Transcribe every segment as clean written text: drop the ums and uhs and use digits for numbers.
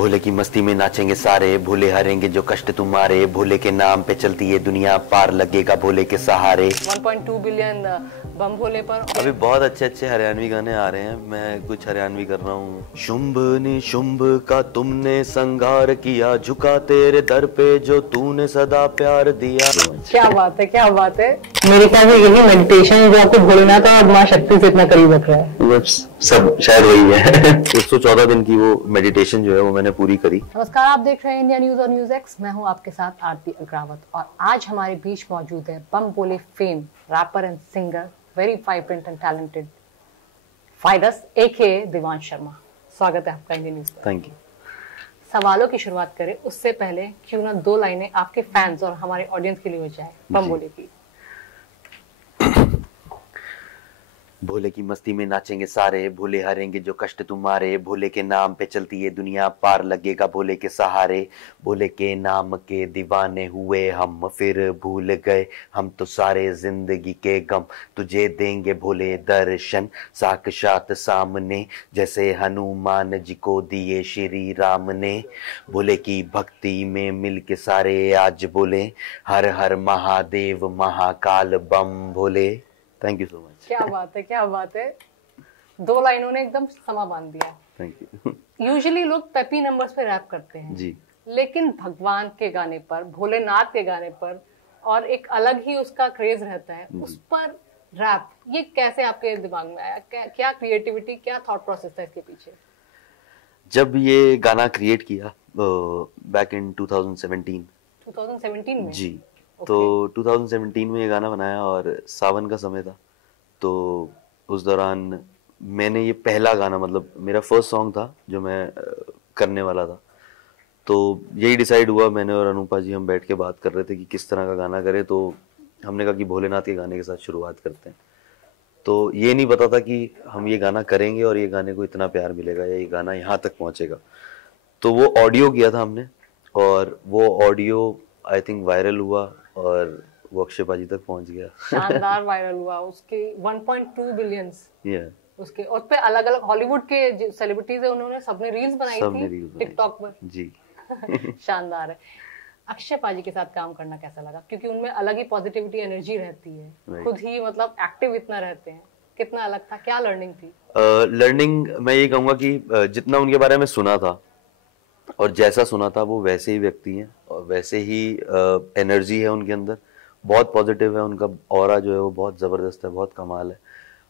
भोले की मस्ती में नाचेंगे सारे, भोले हारेंगे जो कष्ट तुम्हारे, भोले के नाम पे चलती है दुनिया, पार लगेगा भोले के सहारे। 1.2 बिलियन बम भोले पर अभी बहुत अच्छे अच्छे हरियाणवी गाने आ रहे हैं, मैं कुछ हरियाणवी कर रहा हूँ। शुंभ निशुंभ का तुमने संहार किया, झुका तेरे दर पे जो तूने सदा प्यार दिया। क्या बात है, क्या बात है। मेरे ख्याल से यही मेडिटेशन जो आपको भोलेनाथ और माँ शक्ति से इतना करीब रख रहा है। सब शायद वही है। 114 दिन की वो मेडिटेशन जो है वो मैंने पूरी करी। नमस्कार, आप देख रहे हैं इंडिया न्यूज और न्यूज एक्स। मैं हूं आपके साथ आरती अग्रावत और आज हमारे बीच मौजूद है Bam Bhole fame rapper and singer, very vibrant and talented फाइडस एके दिवांश शर्मा। स्वागत है आपका इंडिया न्यूज पर। Thank you. सवालों की शुरुआत करें उससे पहले क्यों ना दो लाइनें आपके फैंस और हमारे ऑडियंस के लिए हो जाए बम भोले की। भोले की मस्ती में नाचेंगे सारे, भोले हारेंगे जो कष्ट तुम्हारे, भोले के नाम पे चलती है दुनिया, पार लगेगा भोले के सहारे। भोले के नाम के दीवाने हुए हम, फिर भूल गए हम तो सारे जिंदगी के गम, तुझे देंगे भोले दर्शन साक्षात सामने, जैसे हनुमान जी को दिए श्री राम ने। भोले की भक्ति में मिल के सारे आज बोले, हर हर Mahadev Mahakal Bam Bhole. Thank you so much. क्या बात है, क्या बात है। दो लाइनों ने एकदम समा बांध दिया। Thank you. यूजुअली लोग पेपी नंबर्स पे रैप करते हैं जी, लेकिन भगवान के गाने पर, भोलेनाथ के गाने पर और एक अलग ही उसका क्रेज रहता है, उस पर रैप, ये कैसे आपके दिमाग में आया? क्या क्रिएटिविटी, क्या थॉट प्रोसेस था इसके पीछे? जब ये गाना क्रिएट किया बैक इन 2017 में जी, तो 2017 में ये गाना बनाया और सावन का समय था। तो उस दौरान मैंने ये पहला गाना, मतलब मेरा फर्स्ट सॉन्ग था जो मैं करने वाला था। तो यही डिसाइड हुआ, मैंने और अनुपा जी हम बैठ के बात कर रहे थे कि किस तरह का गाना करें। तो हमने कहा कि भोलेनाथ के गाने के साथ शुरुआत करते हैं। तो ये नहीं पता था कि हम ये गाना करेंगे और ये गाने को इतना प्यार मिलेगा या ये गाना यहाँ तक पहुँचेगा। तो वो ऑडियो किया था हमने और वो ऑडियो आई थिंक वायरल हुआ और वो अक्षय पाजी तक पहुंच गया। शानदार वायरल हुआ। उसके 1.2 बिलियंस उसके, और पे अलग अलग हॉलीवुड के सेलिब्रिटीज है, उन्होंने सबने रील्स बनाई थी टिकटॉक पर जी। शानदार है। अक्षय पाजी के साथ काम करना कैसा लगा? क्योंकि उनमें अलग ही पॉजिटिविटी, एनर्जी रहती है, खुद ही मतलब एक्टिव इतना रहते हैं। कितना अलग था, क्या लर्निंग थी? लर्निंग मैं ये कहूंगा कि जितना उनके बारे में सुना था और जैसा सुना था वो वैसे ही व्यक्ति हैं और वैसे ही एनर्जी है उनके अंदर, बहुत पॉजिटिव है। उनका ऑरा जो है वो बहुत ज़बरदस्त है, बहुत कमाल है।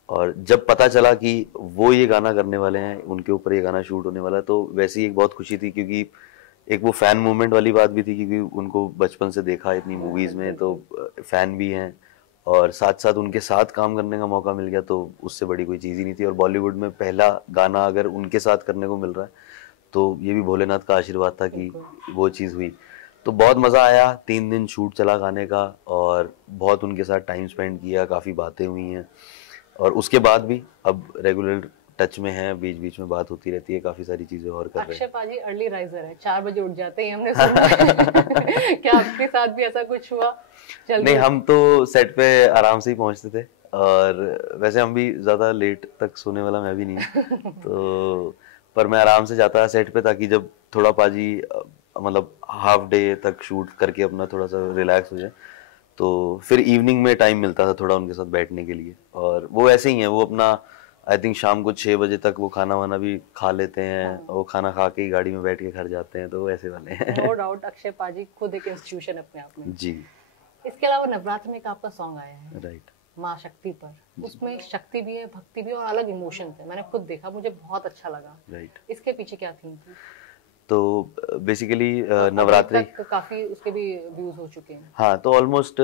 और जब पता चला कि वो ये गाना करने वाले हैं, उनके ऊपर ये गाना शूट होने वाला है, तो वैसे ही एक बहुत खुशी थी, क्योंकि एक वो फैन मूवमेंट वाली बात भी थी, क्योंकि उनको बचपन से देखा इतनी मूवीज़ में, तो फैन भी हैं और साथ साथ उनके साथ काम करने का मौका मिल गया, तो उससे बड़ी कोई चीज़ ही नहीं थी। और बॉलीवुड में पहला गाना अगर उनके साथ करने को मिल रहा है तो ये भी भोलेनाथ का आशीर्वाद था कि वो चीज़ हुई। तो बहुत मज़ा आया। 3 दिन शूट चला गाने का और बहुत उनके साथ टाइम स्पेंड किया, काफ़ी बातें हुई हैं और उसके बाद भी अब रेगुलर टच में है, बीच बीच में बात होती रहती है, काफ़ी सारी चीज़ें और कर रहे हैं। अक्षय पाजी अर्ली राइजर है, 4 बजे उठ जाते हैं, हमने सुना। क्या आपके साथ भी ऐसा कुछ हुआ? नहीं, हम तो सेट पे आराम से ही पहुंचते थे और वैसे हम भी ज़्यादा लेट तक सोने वाला मैं भी नहीं तो पर मैं आराम से जाता सेट पे, ताकि जब थोड़ा पाजी मतलब हाफ डे तक शूट करके अपना थोड़ा सा रिलैक्स हो जाए, तो फिर इवनिंग में टाइम मिलता था थोड़ा उनके साथ बैठने के लिए। और वो ऐसे ही हैं, वो अपना आई थिंक शाम को 6 बजे तक वो खाना वाना भी खा लेते हैं, वो खाना खा के ही गाड़ी में बैठ के घर जाते हैं, तो वैसे वाले हैं। नो डाउट, अक्षय पाजी खुद एक इंस्टीट्यूशन अपने आप में जी। इसके अलावा नवरात्र में एक आपका सॉन्ग आया है, राइट, माँ शक्ति पर। उसमें शक्ति भी है, भक्ति भी, और अलग इमोशंस है। मैंने खुद देखा, मुझे बहुत अच्छा लगा। राइट। इसके पीछे क्या थीम थी? तो बेसिकली नवरात्रि काफी उसके भी व्यूज हो चुके हैं। हाँ, तो ऑलमोस्ट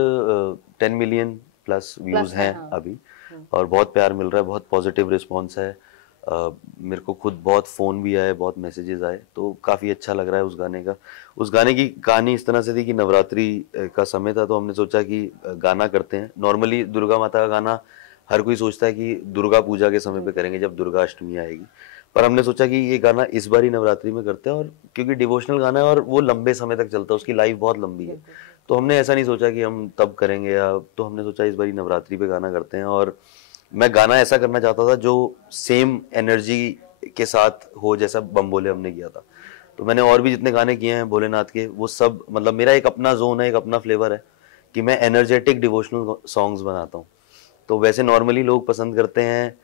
10 मिलियन प्लस व्यूज हैं अभी और बहुत प्यार मिल रहा है, बहुत पॉजिटिव रिस्पॉन्स है। मेरे को खुद बहुत फ़ोन भी आए, बहुत मैसेजेस आए, तो काफ़ी अच्छा लग रहा है उस गाने का। उस गाने की कहानी इस तरह से थी कि नवरात्रि का समय था, तो हमने सोचा कि गाना करते हैं। नॉर्मली दुर्गा माता का गाना हर कोई सोचता है कि दुर्गा पूजा के समय पे करेंगे, जब दुर्गा अष्टमी आएगी, पर हमने सोचा कि ये गाना इस बार ही नवरात्रि में करते हैं। और क्योंकि डिवोशनल गाना है और वो लंबे समय तक चलता है, उसकी लाइफ बहुत लंबी है, तो हमने ऐसा नहीं सोचा कि हम तब करेंगे या, तो हमने सोचा इस बार ही नवरात्रि पे गाना करते हैं। और मैं गाना ऐसा करना चाहता था जो सेम एनर्जी के साथ हो जैसा बम भोले हमने किया था। तो मैंने और भी जितने गाने किए हैं भोलेनाथ के, वो सब मतलब मेरा एक अपना जोन है, एक अपना फ्लेवर है कि मैं एनर्जेटिक डिवोशनल सॉन्ग्स बनाता हूँ। तो वैसे नॉर्मली लोग पसंद करते हैं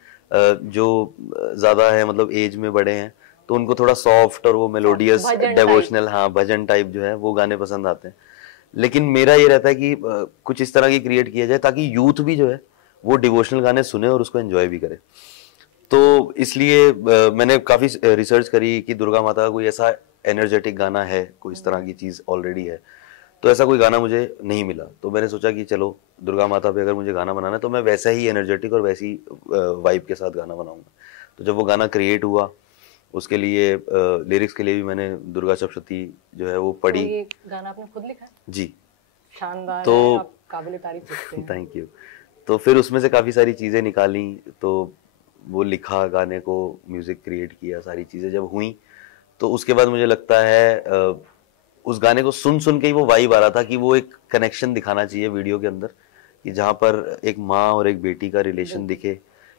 जो ज़्यादा है मतलब एज में बड़े हैं, तो उनको थोड़ा सॉफ्ट और वो मेलोडियस डिवोशनल, हाँ भजन टाइप जो है वो गाने पसंद आते हैं। लेकिन मेरा ये रहता है कि कुछ इस तरह की क्रिएट किया जाए ताकि यूथ भी जो है वो डिवोशनल गाने सुने और उसको एंजॉय भी करे। तो इसलिए मैंने काफ़ी रिसर्च करी कि दुर्गा माता का कोई ऐसा एनर्जेटिक गाना है, कोई इस तरह की चीज़ ऑलरेडी है, तो ऐसा कोई गाना मुझे नहीं मिला। तो मैंने सोचा कि चलो दुर्गा माता पे अगर मुझे गाना बनाना है तो मैं वैसा ही एनर्जेटिक और वैसी वाइब के साथ गाना बनाऊंगा। तो जब वो गाना क्रिएट हुआ, उसके लिए लिरिक्स के लिए भी मैंने दुर्गा सप्तशती जो है वो पढ़ी। तो ये गाना आपने खुद लिखा है? जी। शानदार तो है, आप काबिल तारीफ सकते हैं। Thank you. तो फिर उसमें से काफ़ी सारी चीज़ें निकाली, तो वो लिखा, गाने को म्यूज़िक क्रिएट किया, सारी चीज़ें जब हुई तो उसके बाद मुझे लगता है उस गाने को सुन सुन के ही वो वाइब आ रहा था कि वो एक कनेक्शन दिखाना चाहिए वीडियो के अंदर, कि जहाँ पर एक माँ और एक बेटी का रिलेशन दिखे,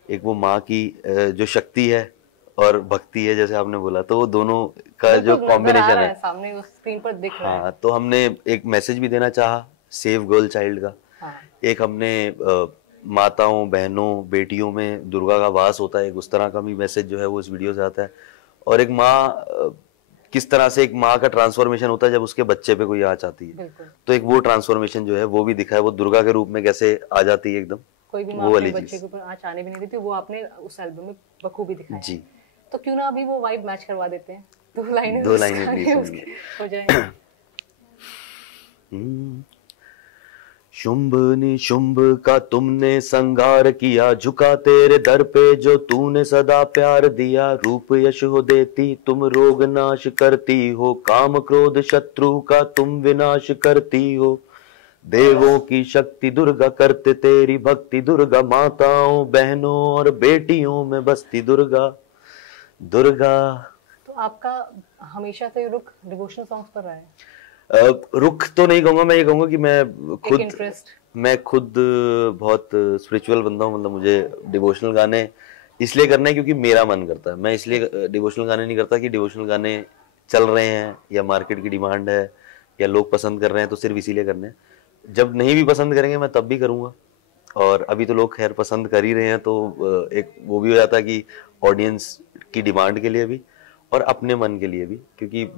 एक वो माँ की जो शक्ति है और भक्ति है जैसे आपने बोला, तो वो दोनों का जो कॉम्बिनेशन है सामने उस स्क्रीन पर दिख रहा है। हाँ, तो हमने एक मैसेज भी देना चाहा सेव गर्ल चाइल्ड का। हाँ। एक हमने माताओं, बहनों, बेटियों में दुर्गा का वास होता है, एक उस तरह का भी मैसेज जो है वो इस वीडियो से आता है। और एक माँ किस तरह से एक माँ का ट्रांसफॉर्मेशन होता है जब उसके बच्चे पे कोई आँच आती है, तो एक वो ट्रांसफॉर्मेशन जो है वो भी दिखा है, वो दुर्गा के रूप में कैसे आ जाती है एकदम, कोई भी माँ अपने बच्चे के ऊपर आँच आने भी नहीं देती, वो आपने उस एल्बम में बखूबी दिखाया जी। तो क्यों ना अभी वो वाइब मैच करवा देते हैं, दो लाइनें हो जाए। शुंभ निशुंभ का तुमने संगार किया, झुका तेरे दर पे जो तूने सदा प्यार दिया। रूप यश हो देती तुम रोग नाश करती हो, काम क्रोध शत्रु का तुम विनाश करती हो। देवों की शक्ति दुर्गा, करते तेरी भक्ति दुर्गा, माताओं बहनों और बेटियों में बसती दुर्गा दुर्गा। तो आपका हमेशा से रुख डिवोशनल सॉन्ग्स पर रहा है? रुख तो नहीं कहूंगा, मैं ये कहूंगा कि मैं खुद बहुत स्पिरिचुअल बंदा हूँ। मतलब मुझे डिवोशनल गाने इसलिए करने हैं क्योंकि मेरा मन करता है। मैं इसलिए डिवोशनल गाने नहीं करता कि डिवोशनल गाने चल रहे हैं या मार्केट की डिमांड है या लोग पसंद कर रहे हैं तो सिर्फ इसीलिए करने हैं। जब नहीं भी पसंद करेंगे मैं तब भी करूंगा, और अभी तो लोग खैर पसंद कर ही रहे हैं, तो एक वो भी हो जाता है कि ऑडियंस की डिमांड के लिए भी और अपने मन के लिए भी, क्योंकि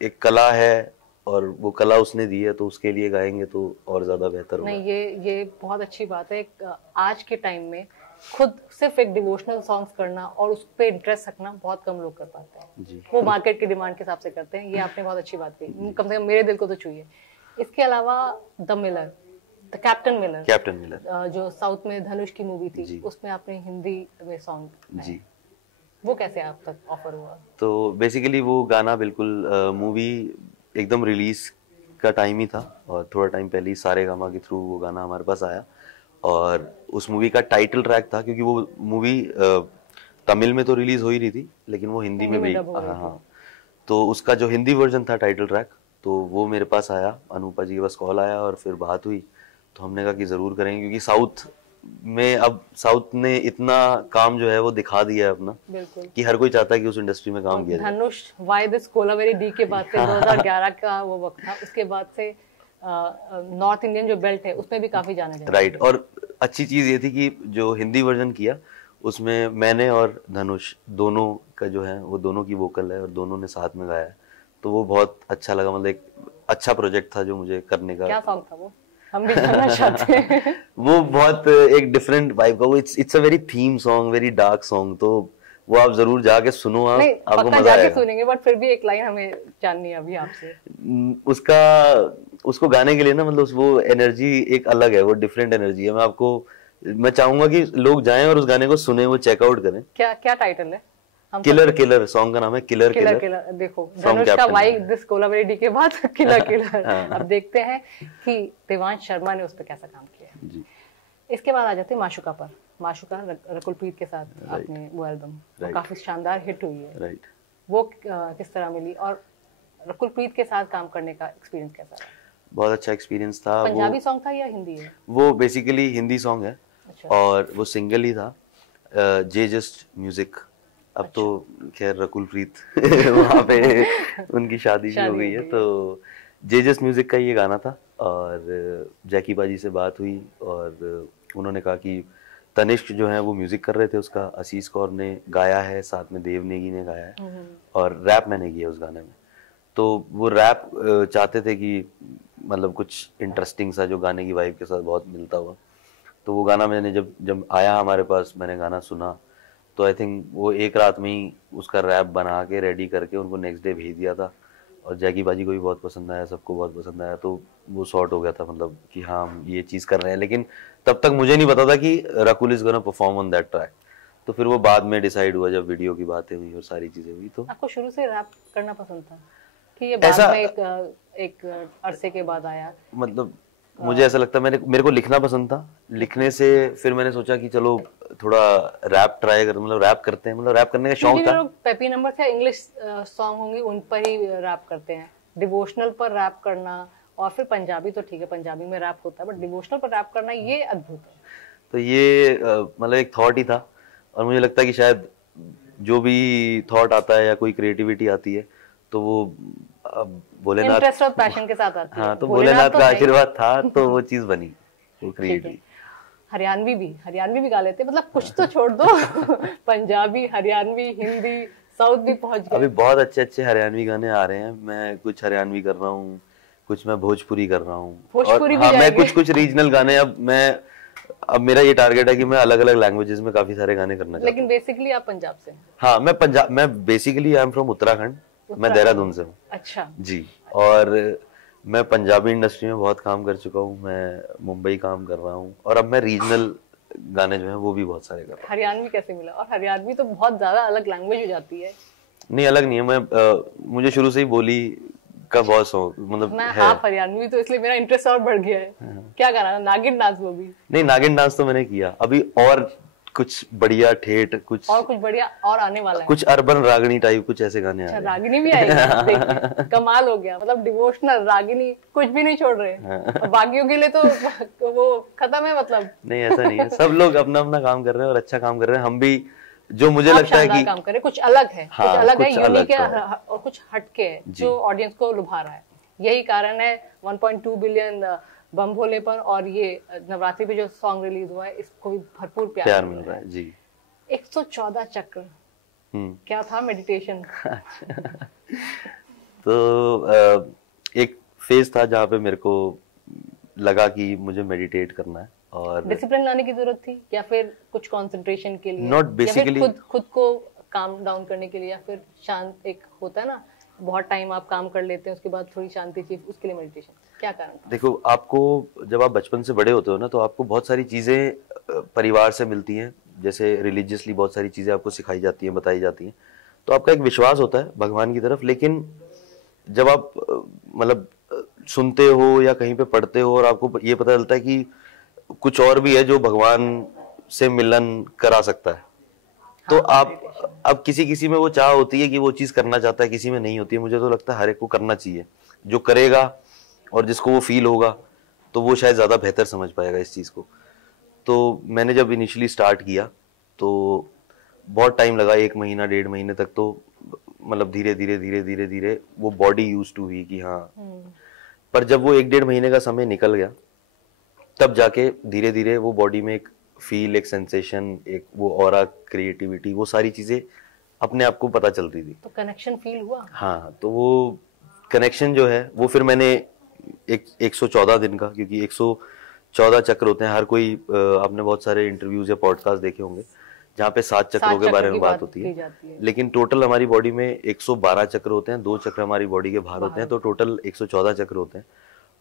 एक कला है और वो कला उसने दी है तो उसके लिए गाएंगे तो और ज्यादा बेहतर होगा। नहीं, ये बहुत अच्छी बात है। आज के टाइम में खुद सिर्फ एक डिवोशनल सॉन्ग्स करना और उस पर इंटरेस्ट रखना बहुत कम लोग कर पाते हैं जी। वो मार्केट की डिमांड के हिसाब से करते हैं। ये आपने बहुत अच्छी बात कही, कम से कम मेरे दिल को तो छुई है। इसके अलावा the Miller, the captain Miller जो साउथ में धनुष की मूवी थी, उसमें आपने हिंदी में सॉन्ग जी, वो कैसे आप तक ऑफर हुआ? तो बेसिकली वो गाना बिल्कुल मूवी एकदम रिलीज का टाइम ही था और थोड़ा टाइम पहले ही सारेगामा के थ्रू वो गाना हमारे पास आया, और उस मूवी का टाइटल ट्रैक था, क्योंकि वो मूवी तमिल में तो रिलीज हो ही रही थी लेकिन वो हिंदी में भी हाँ, तो उसका जो हिंदी वर्जन था टाइटल ट्रैक, तो वो मेरे पास आया, अनूपा जी के पास कॉल आया और फिर बात हुई, तो हमने कहा कि जरूर करेंगे, क्योंकि साउथ में अब साउथ ने इतना काम जो है वो दिखा दिया है अपना कि हर कोई चाहता है कि उस इंडस्ट्री में काम किया जाए। धनुष वाई दिस कोलावेरी डी के बाद से 2011 का वो वक्त था, उसके बाद से नॉर्थ इंडियन जो बेल्ट है उसमें भी काफी जाने जाते राइट। और अच्छी चीज ये थी कि जो हिंदी वर्जन किया उसमें मैंने और धनुष दोनों का जो है वो दोनों की वोकल है और दोनों ने साथ में गाया है, तो वो बहुत अच्छा लगा। मतलब एक अच्छा प्रोजेक्ट था जो मुझे करने का। क्या सॉन्ग था वो, हम भी जानना चाहते हैं। वो बहुत एक डिफरेंट वाइब का, वो it's a very theme song, very dark song, तो वो आप जरूर जाके सुनो, आपको मजा आएगा। सुनेंगे, बट फिर भी एक लाइन हमें जाननी है अभी आपसे। उसको गाने के लिए ना, मतलब वो एनर्जी एक अलग है, वो डिफरेंट एनर्जी है। मैं चाहूंगा कि लोग जाएं और उस गाने को सुने, वो चेकआउट करें। क्या टाइटल है? किलर सॉन्ग का नाम है, किलर। देखो धनुष का वाई दिस कोलावेरी डी के बाद किलर। अब देखते हैं कि देवांश शर्मा ने उस पर कैसा काम किया जी। इसके बाद आ जाते हैं माशुका पर। माशुका रकुल प्रीत के साथ आपने वो एल्बम काफी शानदार हिट हुई है, वो किस तरह मिली और रकुल प्रीत के साथ काम करने का एक्सपीरियंस कैसा रहा? बहुत अच्छा एक्सपीरियंस था। पंजाबी सॉन्ग था या हिंदी है? वो बेसिकली हिंदी सॉन्ग है। अच्छा। और वो सिंगल ही था, जे जस्ट म्यूजिक अब तो खैर रकुल प्रीत वहाँ पे उनकी शादी भी हो गई है। तो जेजस म्यूजिक का ये गाना था और जैकी बाजी से बात हुई और उन्होंने कहा कि तनिष्क जो है वो म्यूजिक कर रहे थे उसका, आशीष कौर ने गाया है, साथ में देव नेगी ने गाया है और रैप मैंने किया उस गाने में। तो वो रैप चाहते थे कि मतलब कुछ इंटरेस्टिंग सा जो गाने की वाइब के साथ बहुत मिलता हुआ। तो वो गाना मैंने जब आया हमारे पास, मैंने गाना सुना तो आई थिंक वो एक रात में ही उसका रैप बना के रेडी करके उनको नेक्स्ट डे भेज दिया था और जैकी बाजी को भी बहुत पसंद आया, सबको बहुत पसंद आया। तो वो शॉर्ट हो गया था मतलब कि हाँ हम ये चीज़ कर रहे हैं, लेकिन तब तक मुझे नहीं पता था कि Rakul is gonna perform on that track. तो फिर वो बाद में डिसाइड हुआ जब वीडियो की बातें हुई और सारी चीज़ें हुई। तो आपको शुरू से रैप करना पसंद था कि ये बाद में एक अरसे के बाद आया? मतलब मुझे ऐसा लगता है मेरे को लिखना पसंद था, लिखने से फिर मैंने सोचा कि चलो थोड़ा रैप ट्राई कर, मतलब रैप करते हैं, मतलब रैप करने का शौक था। पेपी नंबर से इंग्लिश सॉन्ग होंगे उन पर ही रैप करते हैं, डिवोशनल पर रैप करना और फिर पंजाबी तो ठीक है, पंजाबी में रैप होता है, बट डिवोशनल पर रैप करना ये अद्भुत है। तो ये मतलब एक थॉट ही था और मुझे लगता है कि शायद जो भी थॉट आता है या कोई क्रिएटिविटी आती है तो वो भोलेनाथ इंटरेस्ट और पैशन के साथ आती है। हाँ, तो भोलेनाथ का आशीर्वाद था तो वो चीज बनी, वो क्रिएट हुई। हरियाणवी भी गा लेते, मतलब कुछ तो छोड़ दो पंजाबी, हरियाणवी, हिंदी, साउथ भी पहुंच गए। अभी बहुत अच्छे हरियाणवी गाने आ रहे हैं, मैं कुछ हरियाणवी कर रहा हूँ, कुछ मैं भोजपुरी कर रहा हूँ और हाँ मैं कुछ रीजनल गाने अब मेरा ये टारगेट है कि मैं अलग अलग लैंग्वेजेस में काफी सारे गाने करना चाहता हूँ। लेकिन बेसिकली आप पंजाब से? हाँ मैं basically I am from Uttarakhand, मैं देहरादून से हूँ। अच्छा जी, और मैं पंजाबी इंडस्ट्री में बहुत काम कर चुका हूँ, मैं मुंबई काम कर रहा हूँ और अब मैं रीजनल गाने जो हैं वो भी बहुत सारे कर रहा हूँ। हरियाणवी कैसे मिला? और हरियाणवी तो बहुत ज्यादा अलग लैंग्वेज हो जाती है। नहीं अलग नहीं है, मुझे शुरू से ही बोली का बहुत शौक, मतलब मैं हाफ हरियाणवी तो इसलिए मेरा इंटरेस्ट और बढ़ गया है। क्या गाना? नागिन डांस? वो भी नहीं, नागिन डांस तो मैंने किया अभी, और कुछ बढ़िया ठेठ, कुछ बढ़िया और आने वाला है, कुछ अर्बन रागिनी टाइप कुछ ऐसे गाने। अच्छा, रागिनी भी आएगी कमाल हो गया, मतलब डिवोशनल रागिनी कुछ भी नहीं छोड़ रहे। बाकियों के लिए तो वो खत्म है, मतलब नहीं ऐसा नहीं है, सब लोग अपना अपना काम कर रहे हैं और अच्छा काम कर रहे हैं। हम भी जो मुझे लगता है कि काम करे, कुछ अलग है, हाँ, कुछ अलग है, यूनिक है और कुछ हटके है जो ऑडियंस को लुभा रहा है। यही कारण है 1.2 बिलियन बम भोलेपन और ये नवरात्रि पे जो सॉन्ग रिलीज हुआ है इसको भी भरपूर प्यार मिल रहा है जी। 114 चक्र क्या था? मेडिटेशन तो एक फेज था जहाँ पे मेरे को लगा कि मुझे मेडिटेट करना है और डिसिप्लिन लाने की जरूरत थी या फिर कुछ कंसंट्रेशन के लिए, नॉट बेसिकली खुद को काम डाउन करने के लिए, या फिर शांत एक होता है ना बहुत टाइम आप काम कर लेते हैं उसके बाद थोड़ी शांति चाहिए, उसके लिए मेडिटेशन? क्या कारण था? देखो, आपको जब आप बचपन से बड़े होते हो ना तो आपको बहुत सारी चीजें परिवार से मिलती हैं, जैसे रिलीजियसली बहुत सारी चीजें आपको सिखाई जाती हैं, बताई जाती हैं, तो आपका एक विश्वास होता है भगवान की तरफ। लेकिन जब आप मतलब सुनते हो या कहीं पे पढ़ते हो और आपको ये पता चलता है कि कुछ और भी है जो भगवान से मिलन करा सकता है, तो अब किसी में वो चाह होती है कि वो चीज करना चाहता है, किसी में नहीं होती है। मुझे तो लगता है हर एक को करना चाहिए, जो करेगा और जिसको वो फील होगा तो वो शायद ज्यादा बेहतर समझ पाएगा इस चीज को। तो मैंने जब इनिशियली स्टार्ट किया तो बहुत टाइम लगा, 1 महीना 1.5 महीने तक, तो मतलब धीरे धीरे वो बॉडी यूज टू हुई कि हाँ। पर जब वो 1-1.5 महीने का समय निकल गया तब जाके धीरे धीरे वो बॉडी में एक फील, एक सेंसेशन, एक वो ऑरा, क्रिएटिविटी, वो सारी चीजें अपने आप को पता चलती थी। तो कनेक्शन फील हुआ? हाँ, तो वो कनेक्शन जो है वो फिर मैंने 114 दिन का, क्योंकि 114 चक्र होते हैं, हर कोई आपने बहुत सारे इंटरव्यूज या पॉडकास्ट देखे होंगे जहाँ पे 7 चक्रों के बारे में बात होती है, लेकिन टोटल हमारी बॉडी में 112 चक्र होते हैं, 2 चक्र हमारी बॉडी के बाहर होते हैं, तो टोटल 114 चक्र होते हैं।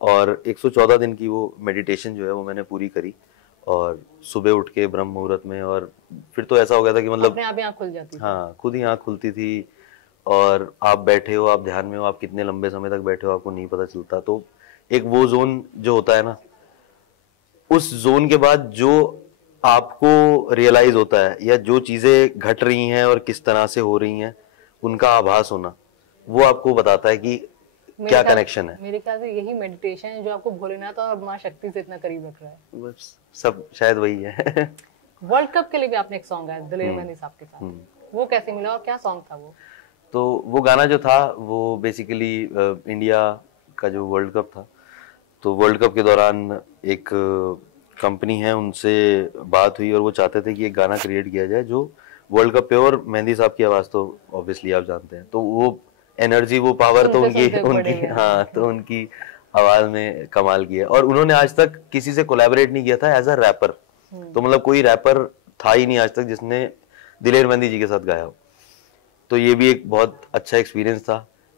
और 114 दिन की वो मेडिटेशन जो है वो मैंने पूरी करी और सुबह उठ के ब्रह्म मुहूर्त में, और फिर तो ऐसा हो गया था कि मतलब अपने आप आँख खुल जाती थी। हाँ, खुद ही आँख खुलती थी और आप बैठे हो, आप ध्यान में हो, आप कितने लंबे समय तक बैठे हो आपको नहीं पता चलता। तो एक वो जोन जो होता है ना, उस जोन के बाद जो आपको रियलाइज होता है या जो चीजें घट रही हैं और किस तरह से हो रही हैं उनका आभास होना, वो आपको बताता है कि क्या कनेक्शन है। मेरे ख्याल से यही मेडिटेशन है जो आपको भोलेनाथ और माँ शक्ति से इतना करीब रख रहा है। सब शायद वही है। वर्ल्ड कप के लिए भी आपने एक सॉन्ग गाया दिलेर मेहंदी साहब के साथ, वो कैसे मिला और क्या सॉन्ग था वो? तो वो गाना जो था वो बेसिकली इंडिया का जो वर्ल्ड कप था, तो वर्ल्ड कप के दौरान एक कंपनी है उनसे बात हुई और वो चाहते थे कि एक गाना क्रिएट किया जाए जो वर्ल्ड कप पे, और मेहंदी साहब की आवाज तो ऑब्वियसली आप जानते हैं, तो वो एनर्जी वो पावर तो उनकी हाँ, तो उनकी आवाज में कमाल किया। और उन्होंने आज तक किसी से कोलैबोरेट नहीं किया था एज अ रैपर, तो मतलब कोई रैपर था ही नहीं आज तक जिसने दिलेर मेहंदी जी के साथ गाया हो। तो ये भी एक बहुत अच्छा एक्सपीरियंस था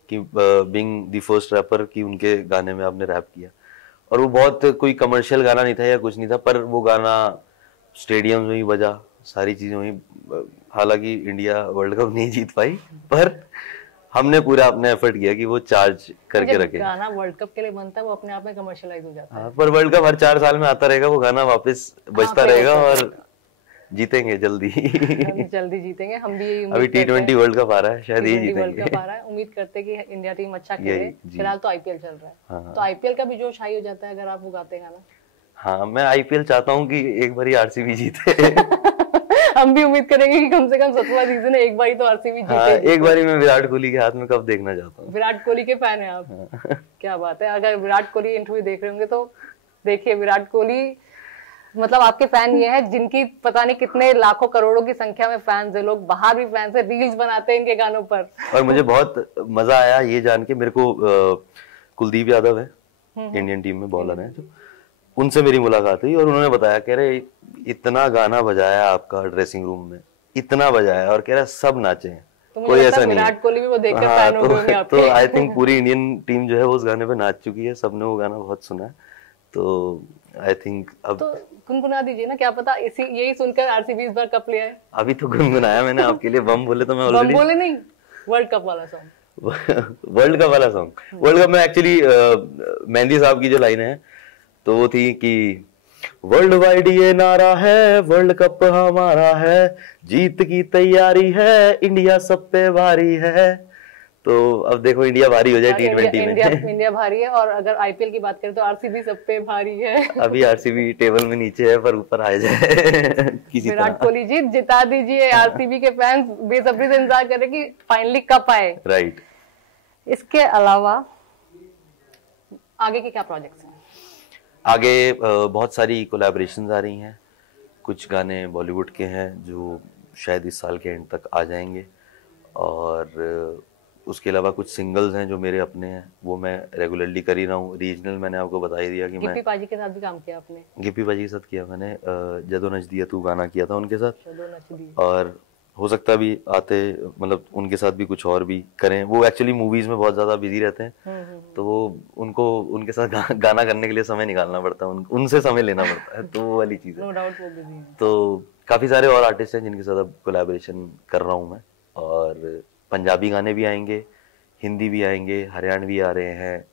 कि बीइंग द फर्स्ट रैपर कि उनके गाने में आपने रैप किया। और वो बहुत कोई कमर्शियल गाना नहीं था या कुछ नहीं था, पर वो गाना स्टेडियम में ही बजा, सारी चीजें हुई। हालांकि इंडिया वर्ल्ड कप नहीं जीत पाई, पर हमने पूरा अपना एफर्ट किया कि वो चार्ज करके रखे। गाना वर्ल्ड कप के लिए बनता है वो अपने आप में कमर्शियलाइज हो जाता है। पर वर्ल्ड कप हर 4 साल में आता रहेगा, वो गाना वापस बजता रहेगा और जीतेंगे जल्दी। जल्दी जीतेंगे हम भी। अभी T20 वर्ल्ड कप आ रहा है, शायद ये जीतेंगे। वर्ल्ड कप आ रहा है, उम्मीद करते हैं कि इंडिया टीम अच्छा खेले। फिलहाल तो आईपीएल चल रहा है। हाँ। तो आईपीएल का भी जोश हाई हो जाता है अगर आप वो गाते गाना। हाँ, मैं आईपीएल चाहता हूँ कि एक बार आरसीबी जीते। हम भी उम्मीद करेंगे कि कम से कम 7वां सीजन है, एक बार तो आरसीबी जीते। हाँ, एक बार मैं विराट कोहली के हाथ में कप देखना चाहता हूँ। विराट कोहली के फैन है आप? हाँ। क्या बात है। अगर विराट कोहली इंटरव्यू देख रहे होंगे तो देखिए, विराट कोहली मतलब आपके फैन ये है जिनकी पता नहीं कितने लाखों करोड़ों की संख्या में फैंस है, लोग बाहर भी फैंस है, रील्स बनाते हैं इनके गानों पर। और मुझे बहुत मजा आया ये जान के, मेरे को कुलदीप यादव है इंडियन टीम में बॉलर है, जो उनसे मेरी मुलाकात हुई और उन्होंने बताया, कह रहे इतना गाना बजाया आपका ड्रेसिंग रूम में, इतना बजाया, और कह रहा सब नाचे हैं, तो कोई ऐसा नहीं। विराट कोहली भी वो देखकर फैन हो गए आपके। तो आई थिंक पूरी इंडियन टीम जो है वो उस गाने पे नाच चुकी है, सबने वो गाना बहुत सुना है, तो आई थिंक अब तो गुनगुना दीजिए ना, क्या पता इसी यही सुनकर आरसीबी इस बार कप ले आए। अभी तो गुनगुनाया मैंने आपके लिए, बम बोले तो मैं ऑलरेडी। बम बोले नहीं, वर्ल्ड कप वाला सॉन्ग। वर्ल्ड कप वाला सॉन्ग, वर्ल्ड कप में एक्चुअली मेहंदी साहब की जो लाइन है तो वो थी कि वर्ल्ड वाइड ये नारा है, वर्ल्ड कप हमारा है, जीत की तैयारी है, इंडिया सब पे भारी है। तो अब देखो इंडिया भारी हो जाए T20 में। इंडिया भारी है, और अगर आईपीएल की बात करें तो आरसीबी सब पे भारी है। अभी आरसीबी टेबल में नीचे है, पर ऊपर आ जाए किसी विराट कोहली जी जिता दीजिए। आरसीबी के फैंस बेसब्री से इंतजार कर रहे कि फाइनली कप आए। राइट। इसके अलावा आगे के क्या प्रोजेक्ट्स हैं? आगे बहुत सारी कोलैबोरेशंस आ रही हैं, कुछ गाने बॉलीवुड के हैं जो शायद इस साल के एंड तक आ जाएंगे, और उसके अलावा कुछ सिंगल्स हैं जो मेरे अपने हैं, वो मैं रेगुलरली कर ही रहा हूँ। रीजनल मैंने आपको बता ही दिया कि मैं गिप्पी पाजी के साथ भी काम किया आपने। गिप्पी पाजी के साथ किया मैंने, जदो नच दिया तू गाना किया था उनके साथ, और हो सकता भी आते मतलब उनके साथ भी कुछ और भी करें। वो एक्चुअली मूवीज में बहुत ज्यादा बिजी रहते हैं, तो वो उनको उनके साथ गाना करने के लिए समय निकालना पड़ता है, उनसे समय लेना पड़ता है, तो वो वाली चीज है। नो डाउट वो बिजी हैं। तो काफी सारे और आर्टिस्ट हैं जिनके साथ अब कोलैबोरेशन कर रहा हूँ मैं, और पंजाबी गाने भी आएंगे, हिंदी भी आएंगे, हरियाणवी आ रहे हैं,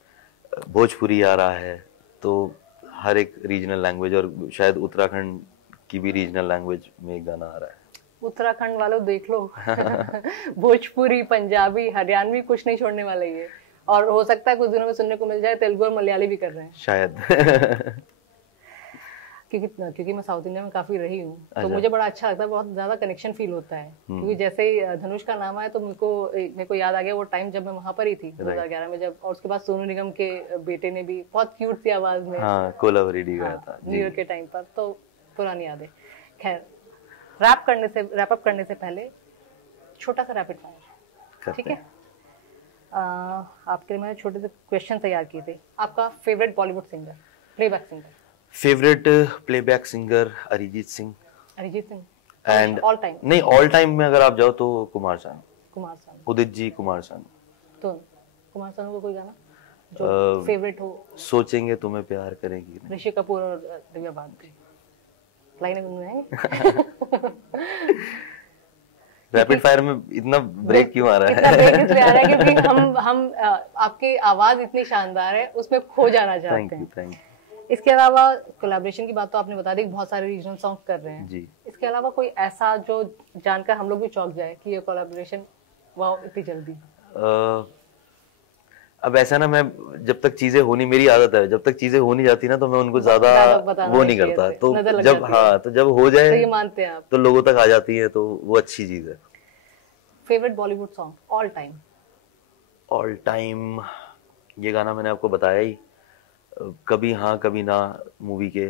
भोजपुरी आ रहा है, तो हर एक रीजनल लैंग्वेज, और शायद उत्तराखंड की भी रीजनल लैंग्वेज में एक गाना आ रहा है। उत्तराखंड वालों देख लो। भोजपुरी, पंजाबी, हरियाणवी कुछ नहीं छोड़ने वाला ये, और हो सकता है कुछ दिनों में सुनने को मिल जाए तेलुगु और मलयाली भी कर रहे हैं शायद। क्योंकि मैं साउथ इंडिया में काफी रही हूँ, तो मुझे बड़ा अच्छा लगता है, बहुत ज्यादा कनेक्शन फील होता है। क्योंकि जैसे ही धनुष का नाम आया तो मेरे को याद आ गया वो टाइम जब मैं वहां पर ही थी 2011 में, जब, और उसके बाद सोनू निगम के बेटे ने भी बहुत क्यूट सी आवाज में कोलावेरी गाया था न्यू ईयर के टाइम पर, तो पुरानी यादें। खैर, रैप अप करने से पहले छोटा सा रैपिड फायर, ठीक है? आपके लिए मैंने छोटे से क्वेश्चन तैयार किए थे। आपका favourite Bollywood singer, playback singer? Favourite playback singer Arijit Singh. Arijit Singh and all time? नहीं, ऑल टाइम में अगर आप जाओ तो कुमार सानू, उदित जी, कुमार सानू। तो कुमार सानू का कोई गाना जो फेवरेट हो? सोचेंगे तुम्हें प्यार करेंगी। ऋषि कपूर और दिव्या भारती, लाइनें गुनगुनाएंगे? रैपिड फायर में इतना ब्रेक क्यों आ रहा है? इतना ब्रेक इसलिए आ रहा है क्योंकि हम आपकी आवाज इतनी शानदार है, उसमें खो जाना चाहते हैं। Thank you. इसके अलावा कोलैबोरेशन की बात तो आपने बता दी, बहुत सारे रीजनल सॉन्ग कर रहे हैं जी। इसके अलावा कोई ऐसा जो जानकर हम लोग भी चौंक जाए कि ये कोलैबोरेशन वाओ इतनी जल्दी? अब ऐसा ना, मैं जब तक चीजें होनी, मेरी आदत है, जब तक चीजें हो नहीं जाती ना तो मैं उनको ज्यादा वो नहीं करता, तो जब हो जाए तो ये मानते हैं आप, तो लोगों तक आ जाती है, तो वो अच्छी चीज है। Favourite Bollywood song all time? All time ये गाना मैंने आपको बताया ही, कभी हाँ कभी ना मूवी के,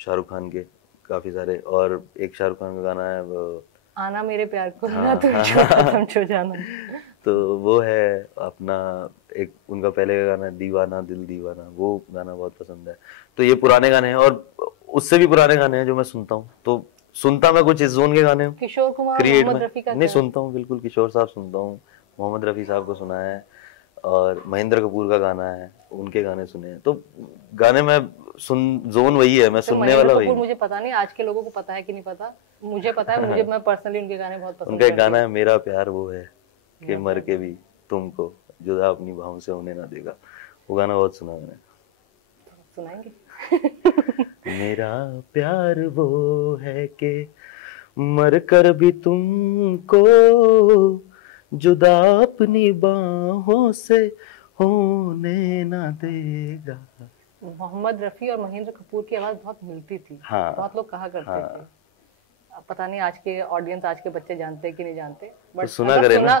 शाहरुख खान के काफी सारे, और एक शाहरुख खान का गाना है वो आना मेरे प्यार को ना तुम छो जाना। तो वो है अपना एक उनका पहले का गाना है दीवाना दिल दीवाना, वो गाना बहुत पसंद है। तो ये पुराने गाने हैं, और उससे भी पुराने गाने हैं जो मैं सुनता हूँ। तो सुनता मैं कुछ इस जोन के गाने हूँ। किशोर कुमार, क्रिएट मोहम्मद में रफी का नहीं सुनता हूँ, बिल्कुल किशोर साहब सुनता हूँ, मोहम्मद रफी साहब को सुना है, और महेंद्र कपूर का गाना है, उनके गाने सुने हैं। तो गाने में जोन वही है, मैं सुनने वाला वही। मुझे पता नहीं आज के लोगों को पता है कि नहीं पता, मुझे पता है, मैं पर्सनली उनके गाने बहुत पसंद उनका एक गाना है मेरा प्यार वो है कि मर के भी तुमको जुदा अपनी बाहों से होने ना देगा, वो गाना बहुत सुना मैंने। सुनाएंगे? मेरा प्यार वो है कि मर कर भी तुमको जुदा अपनी बाहों से होने ना देगा। मोहम्मद रफी और महेंद्र कपूर की आवाज बहुत मिलती थी। हाँ, बहुत लोग कहा करते थे। पता नहीं आज के ऑडियंस, आज के बच्चे जानते हैं कि नहीं जानते, बट तो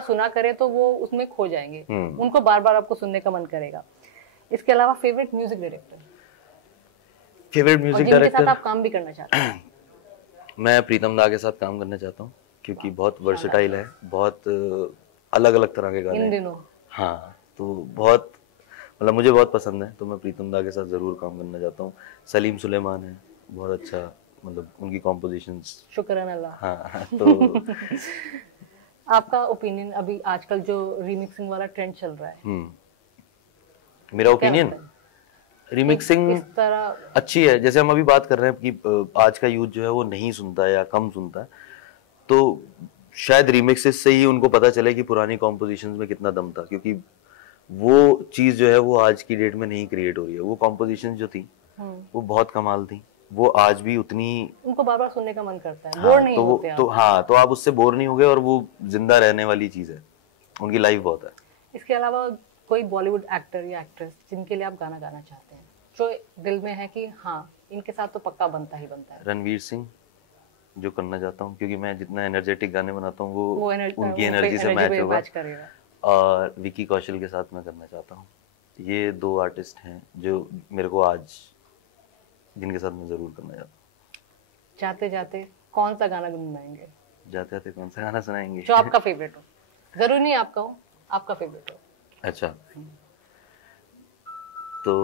सुना करे तो वो उसमें खो जाएंगे, उनको बार बार आपको सुनने का मन करेगा। इसके अलावा favourite music director? Favourite music director जिनके साथ आप काम भी करना चाहते हैं? मैं प्रीतम दा के साथ काम करना चाहता हूँ, क्योंकि बहुत वर्सेटाइल है, बहुत अलग अलग तरह के गाने इन दिनों। हाँ, तो बहुत मतलब मुझे बहुत पसंद है, तो मैं प्रीतम दा के साथ जरूर काम करना चाहता हूँ। सलीम सुलेमान है, बहुत अच्छा, मतलब उनकी कॉम्पोजिशंस। शुक्रान अल्लाह। हाँ, तो आपका ओपिनियन अभी आजकल जो रिमिक्सिंग वाला ट्रेंड चल रहा है? मेरा ओपिनियन, रिमिक्सिंग अच्छी है। जैसे हम अभी बात कर रहे हैं कि आज का यूथ जो है वो नहीं सुनता है या कम सुनता है, तो शायद रिमिक्सेस से ही उनको पता चले कि पुरानी कॉम्पोजिशंस में कितना दम था, क्योंकि वो चीज जो है वो आज की डेट में नहीं क्रिएट हो रही है। वो कॉम्पोजिशंस जो थी वो बहुत कमाल थी, वो आज भी उतनी, उनको बार बार सुनने का मन करता है। बोर नहीं होते आप। तो हाँ, तो आप उससे बोर नहीं हो गए, और वो जिंदा रहने वाली चीज है, उनकी लाइफ बहुत है। इसके अलावा कोई बॉलीवुड एक्टर या एक्ट्रेस जिनके लिए आप गाना गाना चाहते हैं, जो दिल में है कि हाँ इनके साथ तो पक्का बनता ही बनता है? रणवीर सिंह जो करना चाहता हूँ, क्योंकि मैं जितना एनर्जेटिक गाने बनाता हूँ वो उनकी एनर्जी से मैच होगा, और विकी कौशल के साथ मैं करना चाहता हूँ। ये दो आर्टिस्ट हैं जो मेरे को आज, जिनके साथ मैं जरूर करना चाहता हूँ। जाते जाते कौन सा गाना गुनगुनाएंगे? जाते जाते कौन सा गाना सुनाएंगे? जो आपका फेवरेट हो, जरूर नहीं आपका हो, आपका फेवरेट हो। अच्छा, तो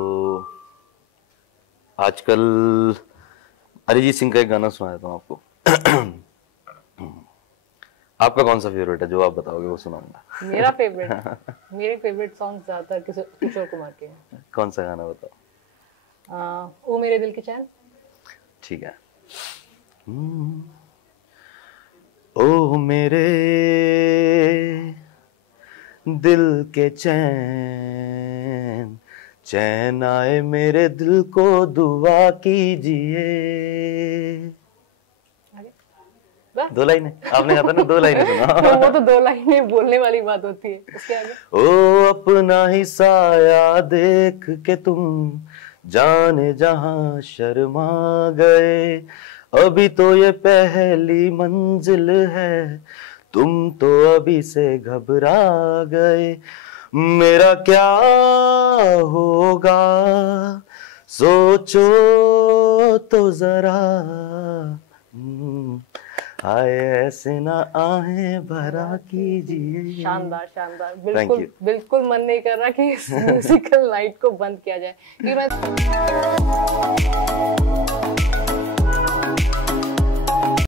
आजकल अरिजीत सिंह का एक गाना सुना देता हूँ आपको। आपका कौन सा फेवरेट है जो आप बताओगे वो सुनाऊंगा। मेरा फेवरेट मेरे फेवरेट सॉन्ग ज्यादातर किशोर कुमार के हैं। कौन सा गाना बताओ? ओ मेरे दिल की चैन। ठीक है। ओ मेरे दिल के चैन, चैन आए मेरे दिल को दुआ कीजिए। दो लाइनें आपने कहा था ना, दो लाइनें सुना। वो तो दो लाइनें बोलने वाली बात होती है, उसके आगे ओ अपना ही साया देख के तुम जाने जहां शर्मा गए, अभी तो ये पहली मंजिल है, तुम तो अभी से घबरा गए, मेरा क्या होगा सोचो तो जरा, आए ऐसे ना आहें भरा कीजिए। शानदार शानदार, बिल्कुल बिल्कुल मन नहीं कर रहा कि इस म्यूजिकल नाइट को बंद किया जाए, कि मैं